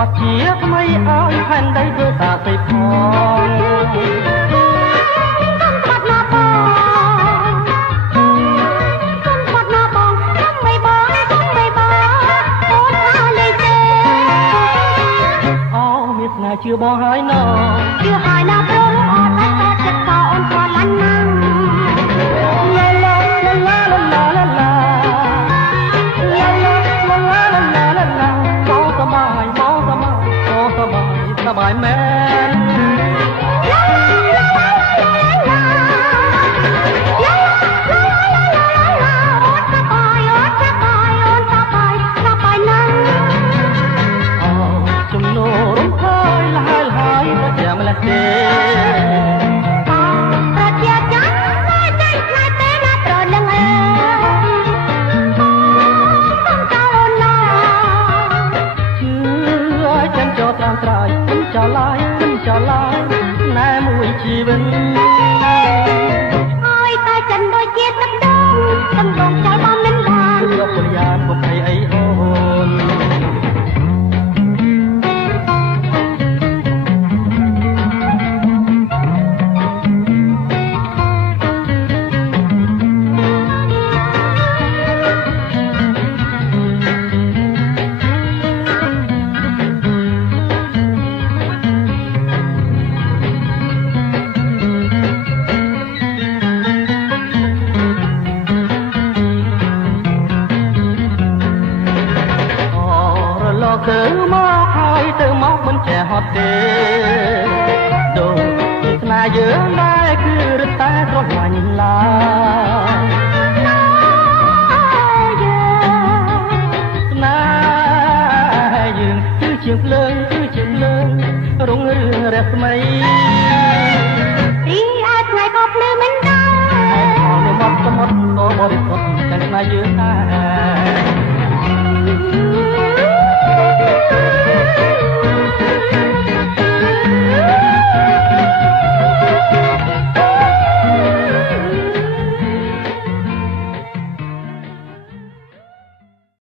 បាត់ជាថ្មីឲ្យផែនដីធ្វើតាទៅផងកំបាត់ណាបងកំបាត់ណាបងកំបីបងកំបីបងអូនថាលេងទេអូមានស្នេហ៍ជឿបងហើយណោជឿហើយណាព្រោះអត់តែចិត្តក៏អូនស្រឡាញ់ណាស់ឡាឡាឡាឡាឡាឡាឡាสบายแม่ជំនោរំភើយលហើយលហើយក៏ជាម្លេះទេប្រជាចាស់តែใจខ្លាចទេណាត្រនឹងអើកុំចោលអូនណាជឿចាំចោលតាមត្រើយចោលឡាយចោលឡាយណែមួយជីវិតអើយតែចិនដូចជាទឹកដងកំដងចោលបងមិនបានយកពលយានពុកអីអីអូនទៅមកហើយទៅមកមិនចេះហត់ទេដូចជាស្នេហ៍យើងដែរគឺរឹតតែស្រឡាញ់ឡើយស្នេហ៍យើងគឺជាភ្លើងគឺជាភ្លើងរុងរឿងរស្មីទីអាចថ្ងៃក៏ភ្លឺមិនដែរហើយមកសមុទ្រក៏បរិសុទ្ធតែស្នេហ៍យើងដែរ